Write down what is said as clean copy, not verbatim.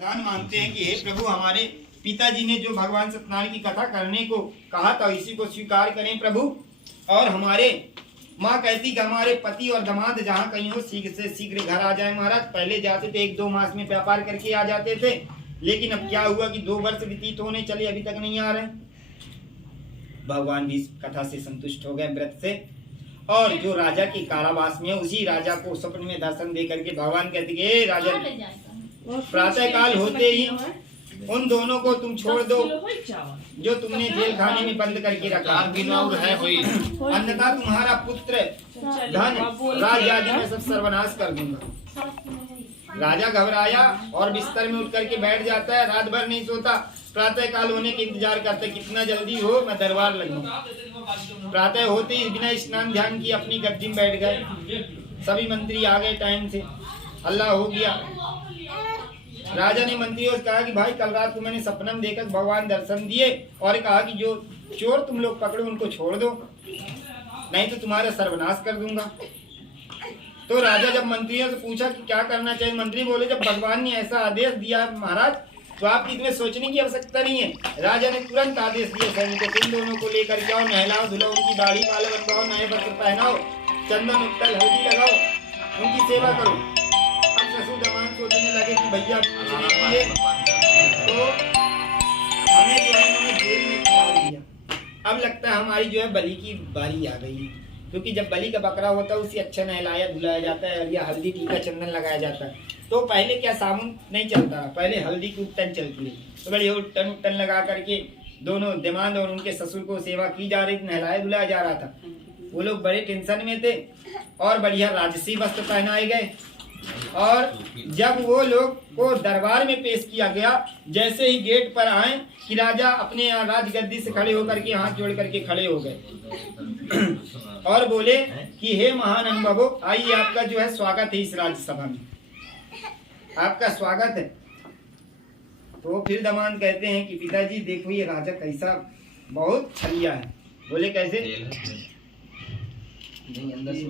प्रधान मानते हैं कि हे प्रभु, हमारे पिताजी ने जो भगवान सत्यनारायण की कथा करने को कहा था इसी को स्वीकार करें प्रभु। और हमारे माँ कहती कि हमारे पति और दामाद जहाँ कहीं हो शीघ्र से शीघ्र घर आ जाए महाराज। पहले जाते थे 1-2 मास में व्यापार करके आ जाते थे, लेकिन अब क्या हुआ कि 2 वर्ष व्यतीत होने चले, अभी तक नहीं आ रहे। भगवान भी इस कथा से संतुष्ट हो गए व्रत से। और जो राजा के कारावास में है उसी राजा को स्वप्न में दर्शन दे करके भगवान कहते कि राजा, प्रातः काल होते ही उन दोनों को तुम छोड़ दो जो तुमने जेल खाने में बंद करके रखा है, अन्यथा तुम्हारा पुत्र धन राज्य आदि में सब सर्वनाश कर दूंगा। राजा घबराया और बिस्तर में उठ करके बैठ जाता है, रात भर नहीं सोता, प्रातः काल होने के इंतजार करते कितना जल्दी हो मैं दरबार लगूंगा। प्रातः होते ही बिना स्नान ध्यान की अपनी गद्दी में बैठ गए। सभी मंत्री आ गए टाइम से, अल्लाह हो गया। राजा ने मंत्रियों से कहा कि भाई कल रात को मैंने सपना में देखा भगवान दर्शन दिए और कहा कि जो चोर तुम लोग पकड़ो उनको छोड़ दो, नहीं तो तुम्हारा सर्वनाश कर दूंगा। तो राजा जब मंत्रियों से पूछा कि क्या करना चाहिए, मंत्री बोले जब भगवान ने ऐसा आदेश दिया महाराज तो आपकी इसमें सोचने की आवश्यकता नहीं है। राजा ने तुरंत आदेश दिया सैनिकों को, इन दोनों को लेकर के आओ, नहलाओ धुलाओ, उनकी दाढ़ी माला बनवाओ, नए वस्त्र पहनाओ, चंदन उत्तल हल्दी लगाओ, उनकी सेवा करो। अब ससुर दमान सोचने लगे कि भैया तो हमें जो है उन्होंने जेल में डाल दिया। अब लगता है हमारी जो है बलि की बारी आ गई, क्योंकि जब बलि का बकरा होता है उसे अच्छा नहलाया धुलाया जाता है या हल्दी टीका चंदन लगाया जाता है। तो पहले क्या साबुन नहीं चलता, पहले हल्दी की उपटन चलती है, तो बड़ी उपटन लगा करके दोनों दामाद और उनके ससुर को सेवा की जा रही थी, नहलाया धुलाया जा रहा था। वो लोग बड़े टेंशन में थे और बढ़िया राजसी वस्त्र पहनाए गए। और जब वो लोग को दरबार में पेश किया गया, जैसे ही गेट पर आए कि राजा अपने राजगद्दी से खड़े होकर के हाथ जोड़ करके खड़े हो गए और बोले कि हे महान अनुभवो, आइए आपका जो है स्वागत है इस राज्यसभा में, आपका स्वागत है। तो फिर दामाद कहते हैं कि पिताजी देखो ये राजा कैसा बहुत छलिया है। बोले कैसे? नहीं, अंदर से